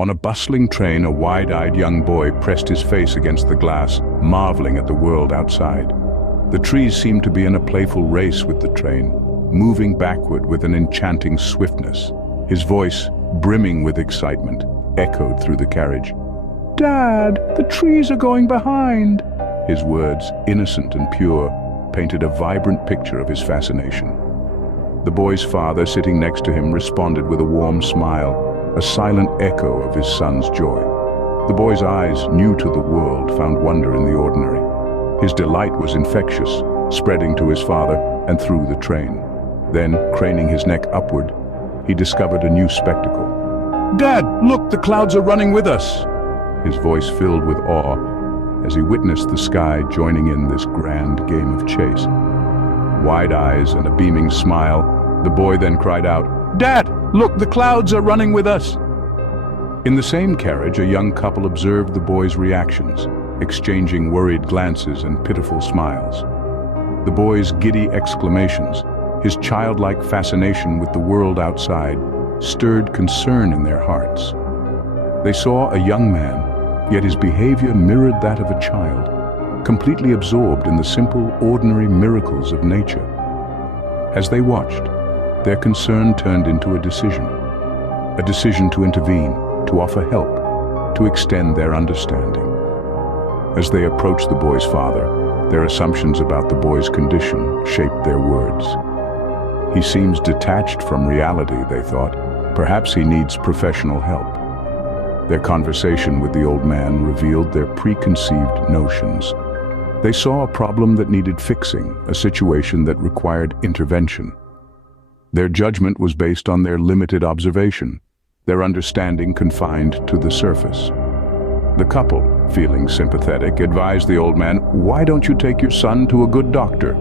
On a bustling train, a wide-eyed young boy pressed his face against the glass, marveling at the world outside. The trees seemed to be in a playful race with the train, moving backward with an enchanting swiftness. His voice, brimming with excitement, echoed through the carriage. "Dad, the trees are going behind!" His words, innocent and pure, painted a vibrant picture of his fascination. The boy's father, sitting next to him, responded with a warm smile, a silent echo of his son's joy. The boy's eyes, new to the world, found wonder in the ordinary. His delight was infectious, spreading to his father and through the train. Then, craning his neck upward, he discovered a new spectacle. "Dad, look, the clouds are running with us!" His voice filled with awe as he witnessed the sky joining in this grand game of chase. Wide eyes and a beaming smile, the boy then cried out, "Dad, look, the clouds are running with us!" In the same carriage, a young couple observed the boy's reactions, exchanging worried glances and pitiful smiles. The boy's giddy exclamations, his childlike fascination with the world outside, stirred concern in their hearts. They saw a young man, yet his behavior mirrored that of a child, completely absorbed in the simple, ordinary miracles of nature. As they watched, their concern turned into a decision to intervene, to offer help, to extend their understanding. As they approached the boy's father, their assumptions about the boy's condition shaped their words. "He seems detached from reality," they thought. "Perhaps he needs professional help." Their conversation with the old man revealed their preconceived notions. They saw a problem that needed fixing, a situation that required intervention. Their judgment was based on their limited observation, their understanding confined to the surface. The couple, feeling sympathetic, advised the old man, "Why don't you take your son to a good doctor?"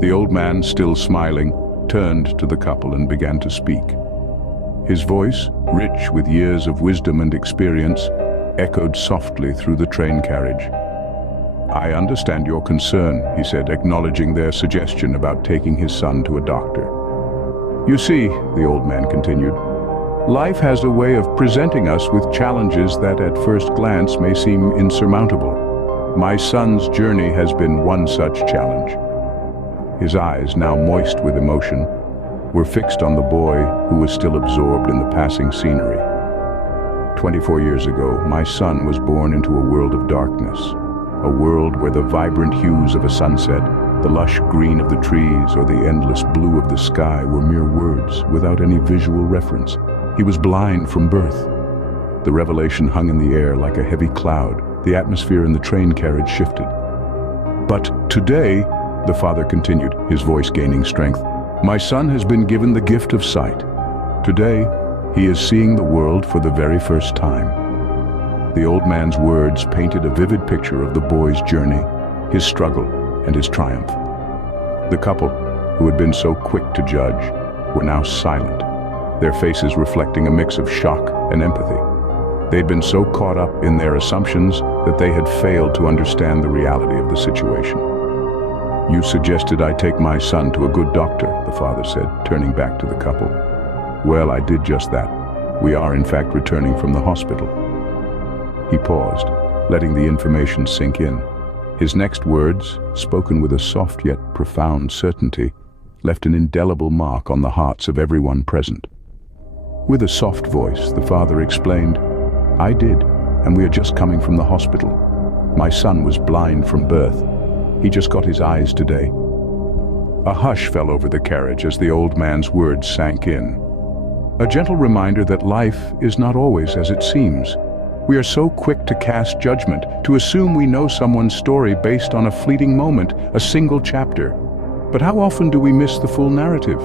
The old man, still smiling, turned to the couple and began to speak. His voice, rich with years of wisdom and experience, echoed softly through the train carriage. "I understand your concern," he said, acknowledging their suggestion about taking his son to a doctor. "You see," the old man continued, "life has a way of presenting us with challenges that at first glance may seem insurmountable. My son's journey has been one such challenge." His eyes, now moist with emotion, were fixed on the boy who was still absorbed in the passing scenery. 24 years ago, my son was born into a world of darkness, a world where the vibrant hues of a sunset, the lush green of the trees, or the endless blue of the sky were mere words without any visual reference. He was blind from birth. The revelation hung in the air like a heavy cloud. The atmosphere in the train carriage shifted. "But today," the father continued, his voice gaining strength, "my son has been given the gift of sight. Today, he is seeing the world for the very first time." The old man's words painted a vivid picture of the boy's journey, his struggle, and his triumph. The couple, who had been so quick to judge, were now silent, their faces reflecting a mix of shock and empathy. They'd been so caught up in their assumptions that they had failed to understand the reality of the situation. "You suggested I take my son to a good doctor," the father said, turning back to the couple. "Well, I did just that. We are in fact returning from the hospital." He paused, letting the information sink in. His next words, spoken with a soft yet profound certainty, left an indelible mark on the hearts of everyone present. With a soft voice, the father explained, "I did, and we are just coming from the hospital. My son was blind from birth. He just got his eyes today." A hush fell over the carriage as the old man's words sank in. A gentle reminder that life is not always as it seems. We are so quick to cast judgment, to assume we know someone's story based on a fleeting moment, a single chapter. But how often do we miss the full narrative?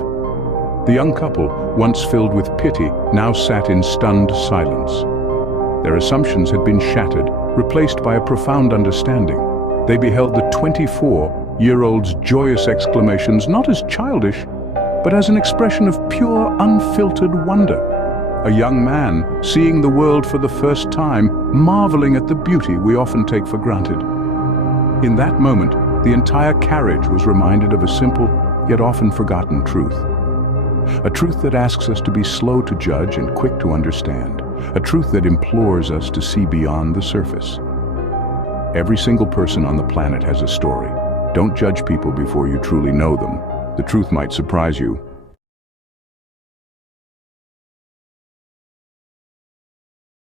The young couple, once filled with pity, now sat in stunned silence. Their assumptions had been shattered, replaced by a profound understanding. They beheld the 24-year-old's joyous exclamations not as childish, but as an expression of pure, unfiltered wonder. A young man seeing the world for the first time, marveling at the beauty we often take for granted. In that moment, the entire carriage was reminded of a simple, yet often forgotten truth. A truth that asks us to be slow to judge and quick to understand. a truth that implores us to see beyond the surface. Every single person on the planet has a story. Don't judge people before you truly know them. The truth might surprise you,